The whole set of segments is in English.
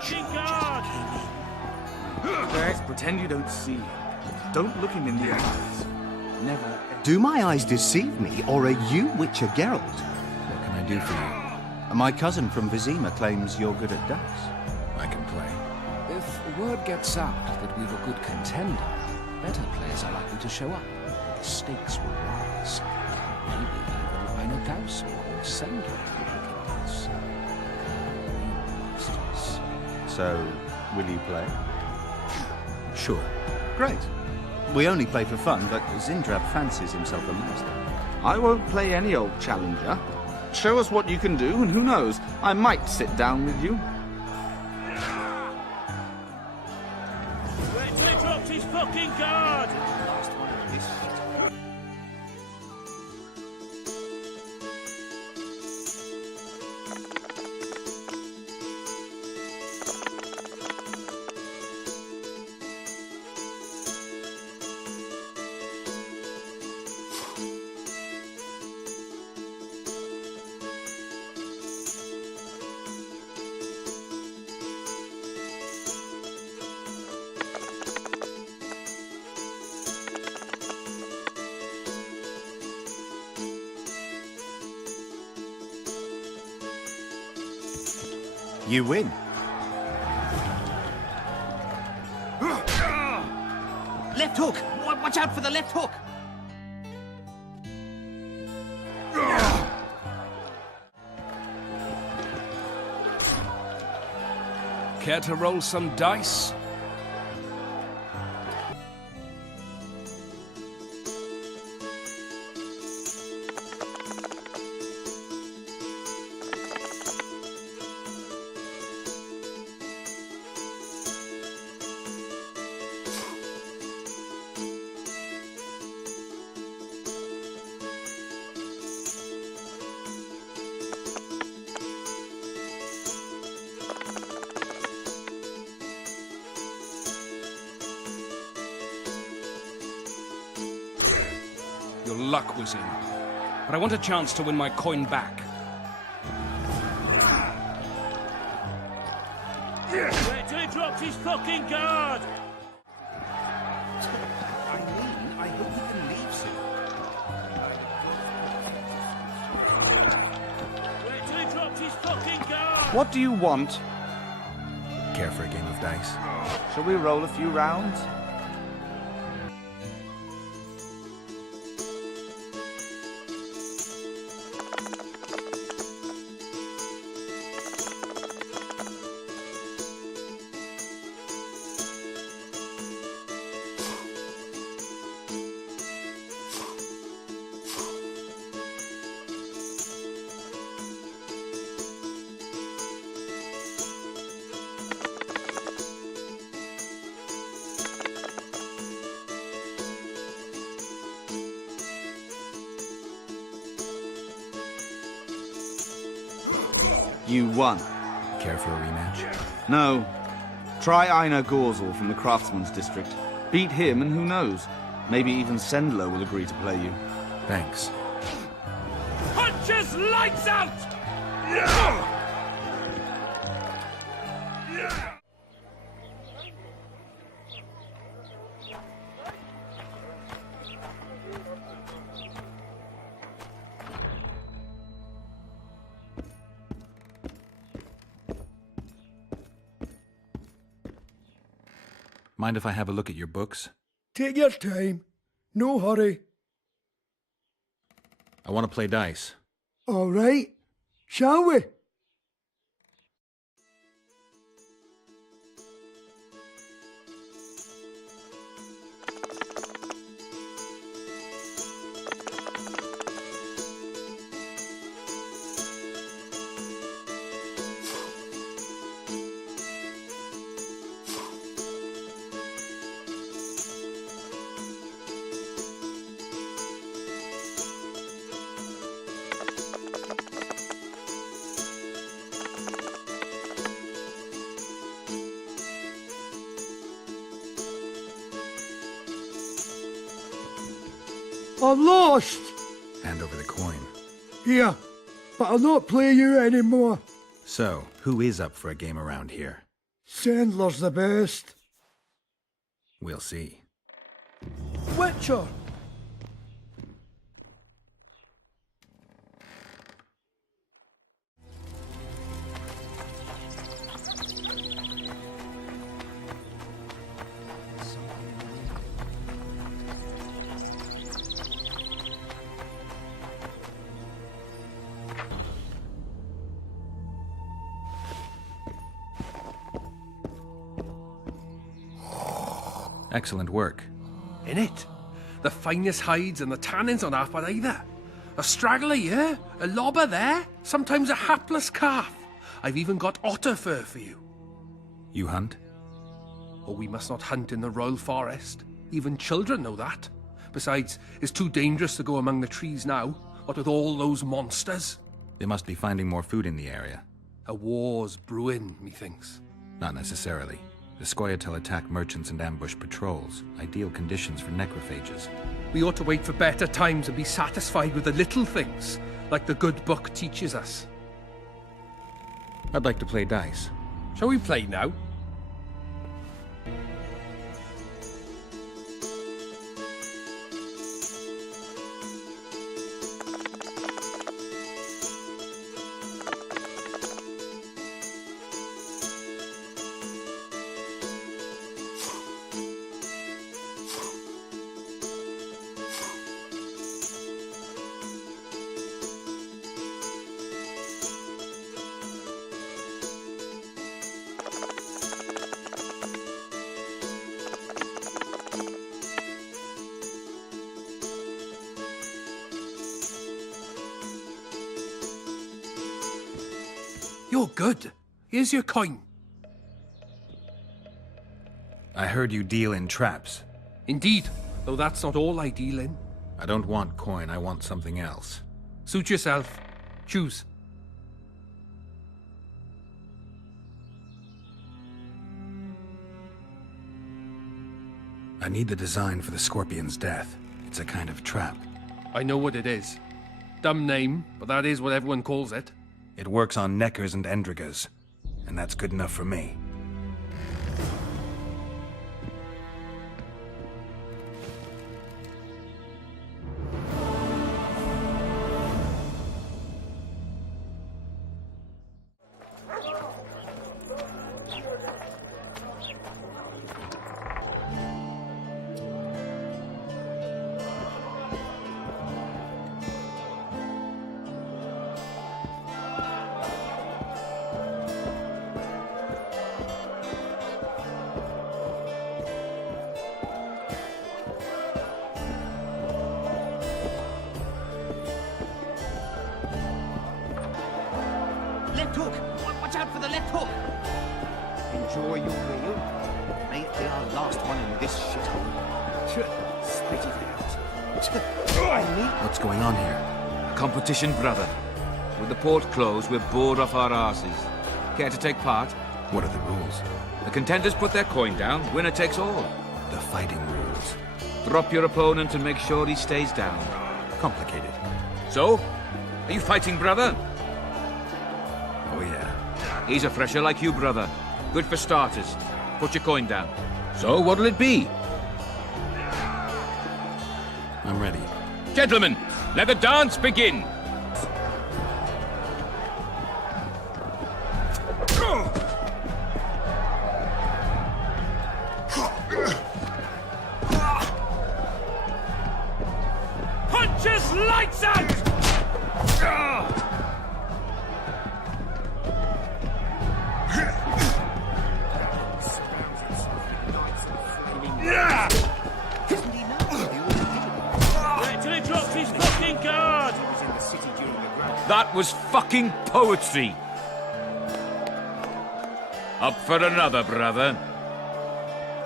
fucking god! Just pretend you don't see him. Don't look him in the eyes. Never. Do my eyes deceive me, or are you Witcher Geralt? What can I do for you? My cousin from Vizima claims you're good at dice. I can play. If word gets out that we've a good contender, better players are likely to show up. The stakes will rise. Maybe even Rainer Gauss or Sender could look at this. Masters. So, will you play? Sure. Great. We only play for fun, but Zindrab fancies himself a master. I won't play any old challenger. Show us what you can do, and who knows, I might sit down with you. Wait till he drops his fucking guard! Last one at least. You win. Left hook! Watch out for the left hook! Care to roll some dice? Your luck was in. But I want a chance to win my coin back. Wait till he drops his fucking guard! I hope you can leave soon. Wait till he drops his fucking guard! What do you want? Care for a game of dice? Shall we roll a few rounds? You won. Care for a rematch? No. Try Einar Gorzel from the Craftsman's District. Beat him and who knows? Maybe even Sendler will agree to play you. Thanks. Punches lights out! Mind if I have a look at your books? Take your time. No hurry. I want to play dice. All right. Shall we? I'm lost. Hand over the coin. Here, but I'll not play you anymore. So, who is up for a game around here? Sandler's the best. We'll see. Witcher! Excellent work. In it. The finest hides and the tannins on half by either. A straggler here, a lobber there, sometimes a hapless calf. I've even got otter fur for you. You hunt? Oh, we must not hunt in the royal forest. Even children know that. Besides, it's too dangerous to go among the trees now, what with all those monsters. They must be finding more food in the area. A war's brewing, methinks. Not necessarily. The Scoia'tael attack merchants and ambush patrols. Ideal conditions for necrophages. We ought to wait for better times and be satisfied with the little things, like the good book teaches us. I'd like to play dice. Shall we play now? You're good. Here's your coin. I heard you deal in traps. Indeed, though that's not all I deal in. I don't want coin, I want something else. Suit yourself. Choose. I need the design for the scorpion's death. It's a kind of trap. I know what it is. Dumb name, but that is what everyone calls it. It works on neckers and endriggers, and that's good enough for me. Left hook! Watch out for the left hook! Enjoy your meal. May it be our last one in this shithole. Spit it out. I need... What's going on here? Competition, brother. With the port closed, we're bored off our asses. Care to take part? What are the rules? The contenders put their coin down, winner takes all. The fighting rules. Drop your opponent and make sure he stays down. Complicated. So, are you fighting, brother? Oh yeah. He's a fresher like you, brother. Good for starters. Put your coin down. So, what'll it be? I'm ready. Gentlemen, let the dance begin! Punches lights out! Wait till he drops his fucking guard! That was fucking poetry! Up for another, brother.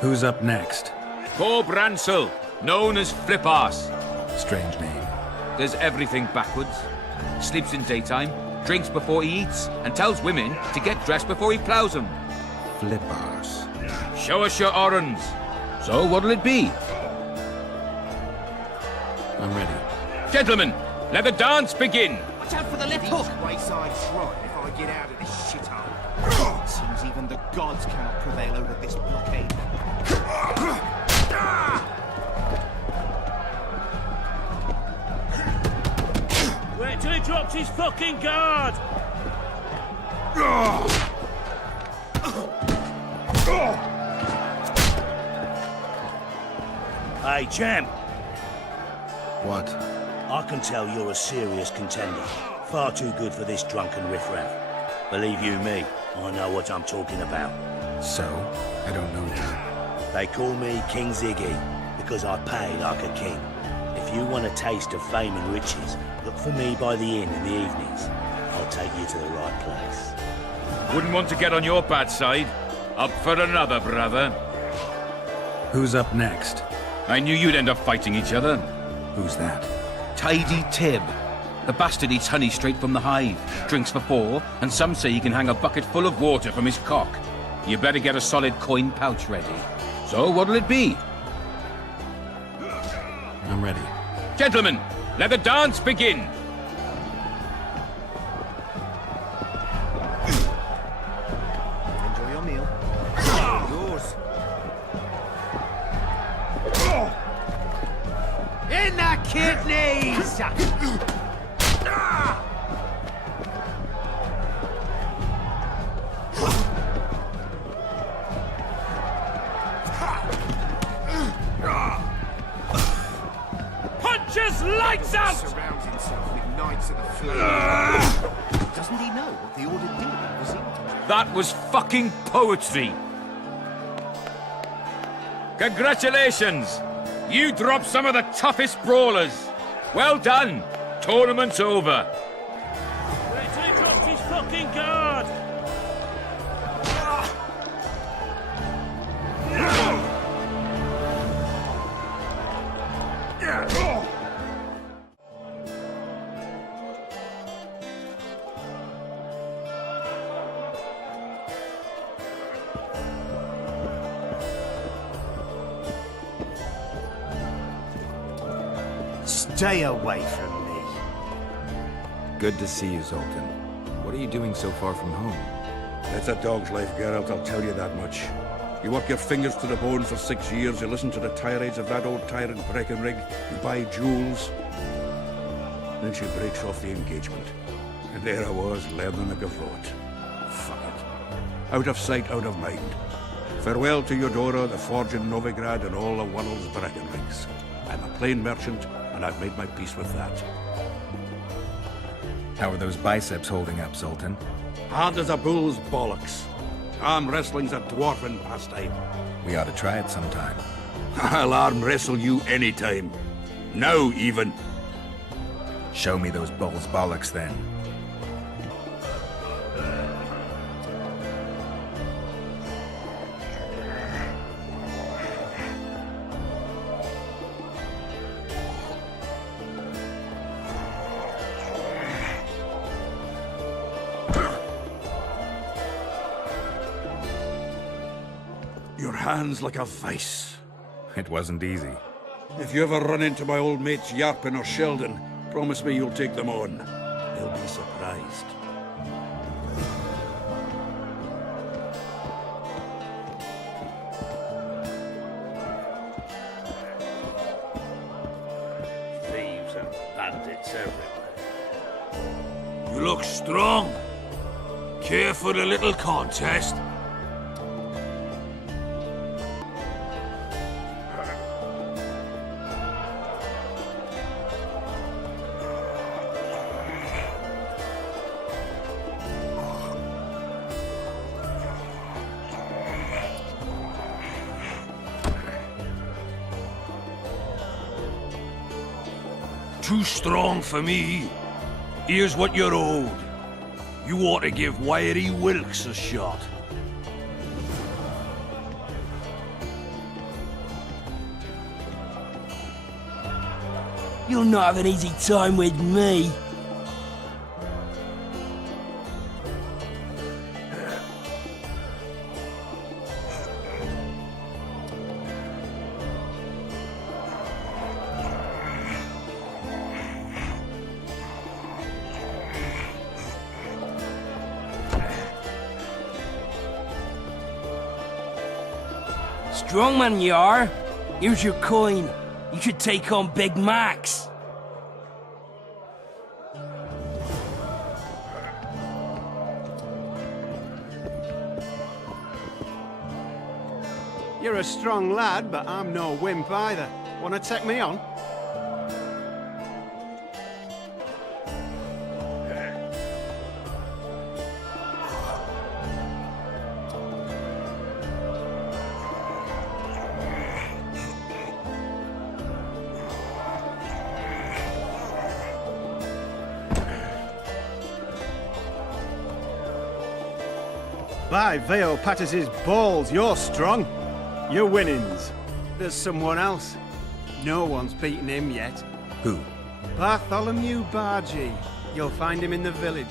Who's up next? Cor Bransel, known as Flip-Arse. Strange name. Does everything backwards. Sleeps in daytime, drinks before he eats, and tells women to get dressed before he plows them. Flip-Arse. Show us your orange. So what'll it be? I'm ready. Gentlemen, let the dance begin. Watch out for the left hook! Wayside trot if I get out of this shithole. Seems even Even the gods cannot prevail over this blockade. Wait till he drops his fucking guard! Hey, champ. What? I can tell you're a serious contender. Far too good for this drunken riffraff. Believe you me, I know what I'm talking about. So? I don't know you. They call me King Ziggy, because I pay like a king. If you want a taste of fame and riches, look for me by the inn in the evenings. I'll take you to the right place. Wouldn't want to get on your bad side. Up for another, brother. Who's up next? I knew you'd end up fighting each other. Who's that? Tidy Tib. The bastard eats honey straight from the hive, drinks for 4, and some say he can hang a bucket full of water from his cock. You better get a solid coin pouch ready. So what'll it be? I'm ready. Gentlemen, let the dance begin. Enjoy your meal. Yours. In the kidneys! Punches lights out! Surrounds himself with knights of the flame. Doesn't he know what the order did, does he? That was fucking poetry. Congratulations! You dropped some of the toughest brawlers. Well done. Tournament's over. Wait till he drops his fucking guard! Stay away from me. Good to see you, Zoltan. What are you doing so far from home? It's a dog's life, Geralt, I'll tell you that much. You work your fingers to the bone for 6 years, you listen to the tirades of that old tyrant Breckenrig, you buy jewels. Then she breaks off the engagement. And there I was, learning a gavotte. Fuck it. Out of sight, out of mind. Farewell to Eudora, the forge in Novigrad, and all the world's Breckenrigs. I'm a plain merchant, and I've made my peace with that. How are those biceps holding up, Zoltan? Hard as a bull's bollocks. Arm wrestling's a dwarven pastime. We ought to try it sometime. I'll arm wrestle you anytime. Now, even. Show me those bull's bollocks, then. Your hand's like a vice. It wasn't easy. If you ever run into my old mates Yarpin or Sheldon, promise me you'll take them on. They'll be surprised. Thieves and bandits everywhere. You look strong. Care for the little contest? Too strong for me. Here's what you're owed. You ought to give Wiry Wilkes a shot. You'll not have an easy time with me. Strong man you are. Here's your coin. You should take on Big Max. You're a strong lad, but I'm no wimp either. Wanna take me on? By Veo Pattis's balls, you're strong. Your winnings. There's someone else. No one's beaten him yet. Who? Bartholomew Bargy. You'll find him in the village.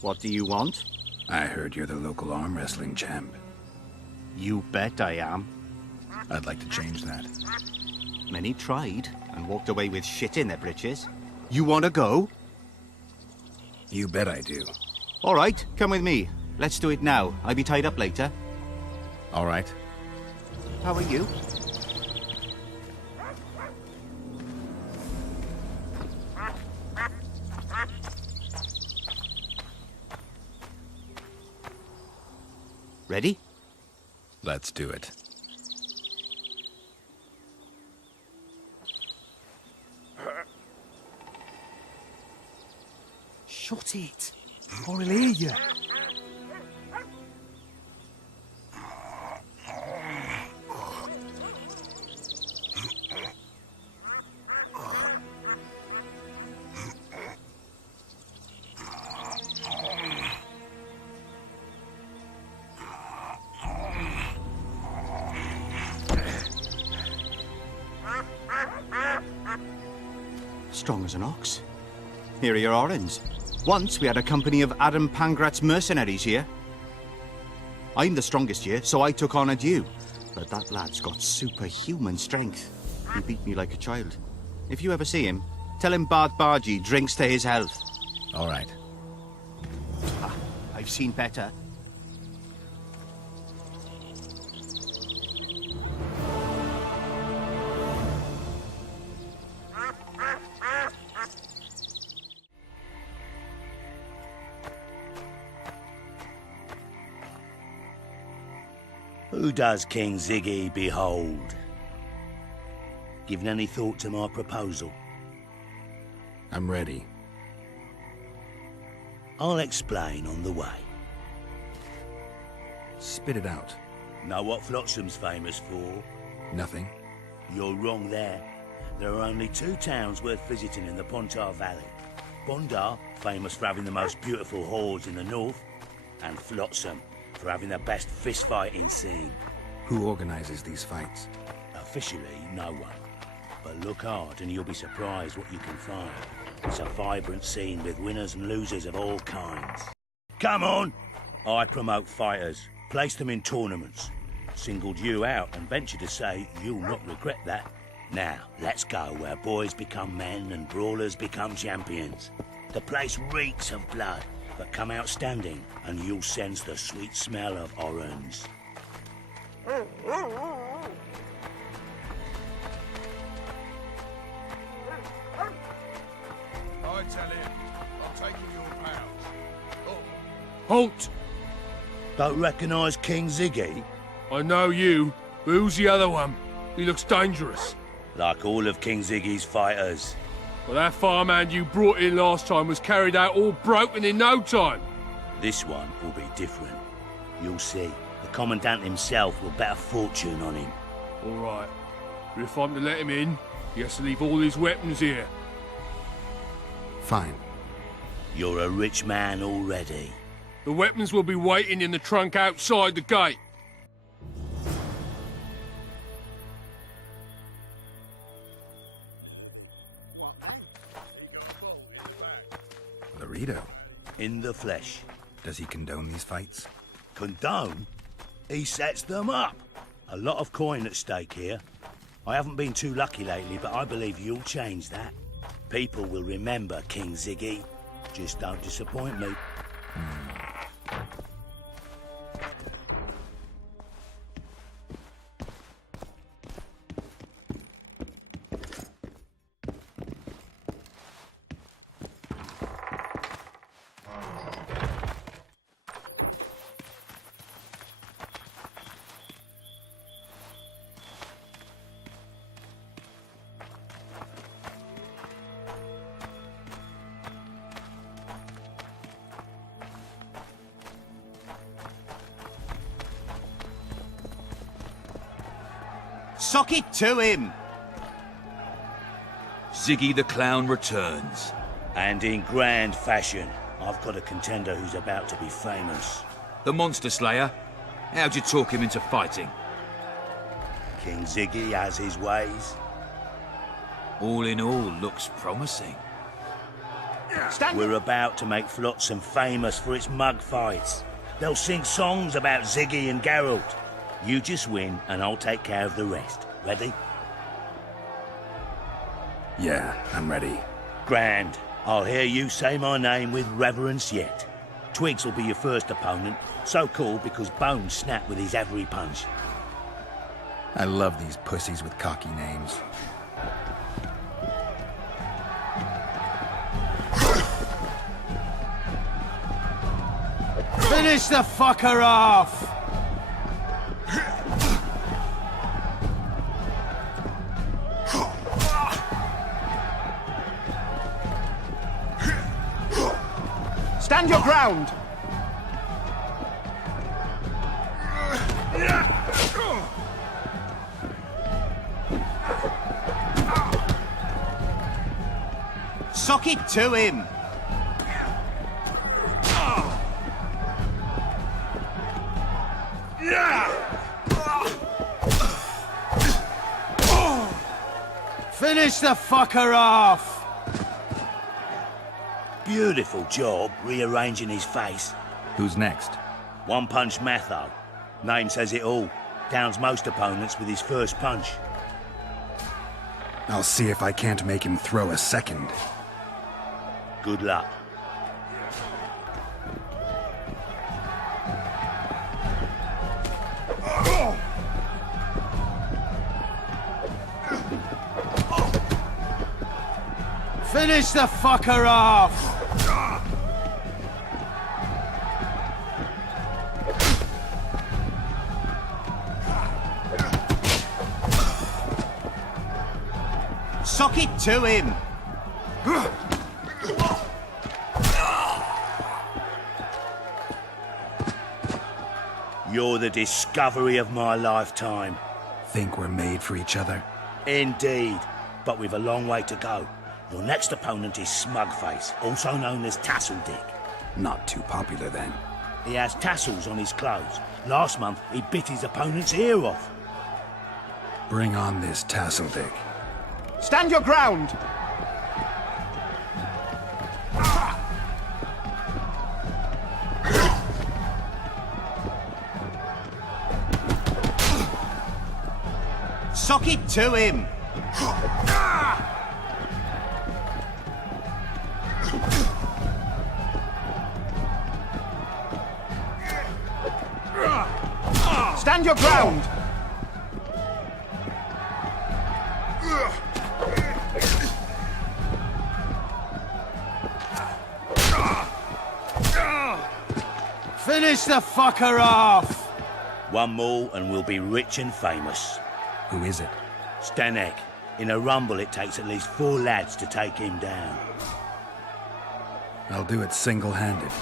What do you want? I heard you're the local arm wrestling champ. You bet I am. I'd like to change that. Many tried and walked away with shit in their britches. You want to go? You bet I do. All right, come with me. Let's do it now. I'll be tied up later. All right. How are you? Ready? Let's do it. Shut it, or he'll hear you. Strong as an ox. Here are your orange. Once we had a company of Adam Pangrat's mercenaries here. I'm the strongest here, so I took on a Jew. But that lad's got superhuman strength. He beat me like a child. If you ever see him, tell him Bart Bargy drinks to his health. All right. I've seen better. Who does King Ziggy behold? Given any thought to my proposal? I'm ready. I'll explain on the way. Spit it out. Know what Flotsam's famous for? Nothing. You're wrong there. There are only two towns worth visiting in the Pontar Valley. Bondar, famous for having the most beautiful whores in the north, and Flotsam, for having the best fist-fighting scene. Who organizes these fights? Officially, no one. But look hard and you'll be surprised what you can find. It's a vibrant scene with winners and losers of all kinds. Come on! I promote fighters, place them in tournaments. Singled you out and venture to say you'll not regret that. Now, let's go where boys become men and brawlers become champions. The place reeks of blood, but come out standing and you'll sense the sweet smell of orange. I tell him, I'm taking your pouch. Oh. Halt! Don't recognise King Ziggy? I know you. But who's the other one? He looks dangerous. Like all of King Ziggy's fighters. Well, that farmhand you brought in last time was carried out all broken in no time. This one will be different. You'll see. The Commandant himself will bet a fortune on him. All right. But if I'm to let him in, he has to leave all his weapons here. Fine. You're a rich man already. The weapons will be waiting in the trunk outside the gate. Laredo. In the flesh. Does he condone these fights? Condone? He sets them up. A lot of coin at stake here. I haven't been too lucky lately, but I believe you'll change that. People will remember King Ziggy. Just don't disappoint me. Sock it to him! Ziggy the Clown returns. And in grand fashion. I've got a contender who's about to be famous. The Monster Slayer? How'd you talk him into fighting? King Ziggy has his ways. All in all, looks promising. We're about to make Flotsam famous for its mug fights. They'll sing songs about Ziggy and Geralt. You just win, and I'll take care of the rest. Ready? Yeah, I'm ready. Grand. I'll hear you say my name with reverence yet. Twigs will be your first opponent. So called because Bones snapped with his every punch. I love these pussies with cocky names. Finish the fucker off! Stand your ground! Sock it to him! Finish the fucker off! Beautiful job rearranging his face. Who's next? One Punch Matho. Name says it all. Downs most opponents with his first punch. I'll see if I can't make him throw a second. Good luck. Finish the fucker off! Sock it to him! You're the discovery of my lifetime. Think we're made for each other? Indeed, but we've a long way to go. Your next opponent is Smugface, also known as Tasseldick. Not too popular then. He has tassels on his clothes. Last month, he bit his opponent's ear off. Bring on this Tasseldick. Stand your ground! Sock it to him! Stand your ground! Finish the fucker off! One more and we'll be rich and famous. Who is it? Stanek. In a rumble, it takes at least 4 lads to take him down. I'll do it single-handed.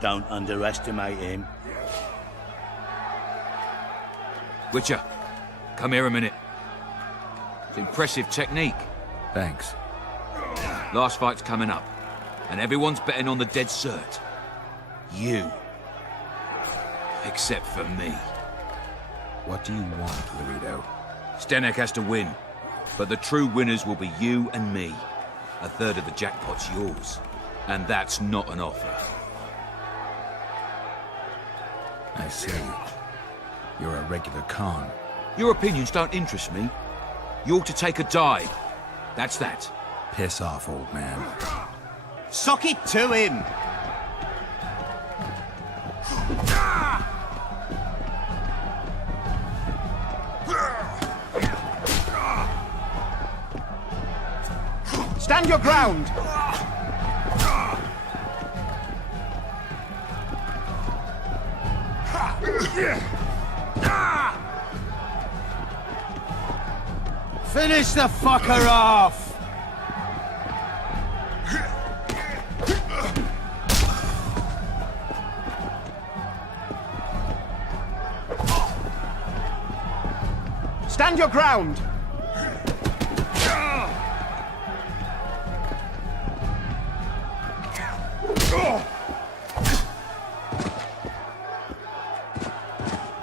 Don't underestimate him. Witcher, come here a minute. It's impressive technique. Thanks. Last fight's coming up, and everyone's betting on the dead cert. You. Except for me. What do you want, Laredo? Stanek has to win, but the true winners will be you and me. A third of the jackpot's yours, and that's not an offer. I see. You're a regular con. Your opinions don't interest me. You ought to take a dive. That's that. Piss off, old man. Sock it to him! Stand your ground! Finish the fucker off! Stand your ground!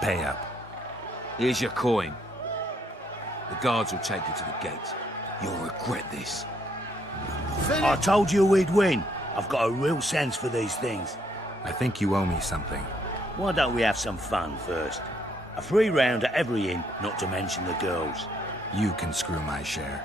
Pay up. Here's your coin. The guards will take you to the gate. You'll regret this. I told you we'd win. I've got a real sense for these things. I think you owe me something. Why don't we have some fun first? A free round at every inn, not to mention the girls. You can screw my share.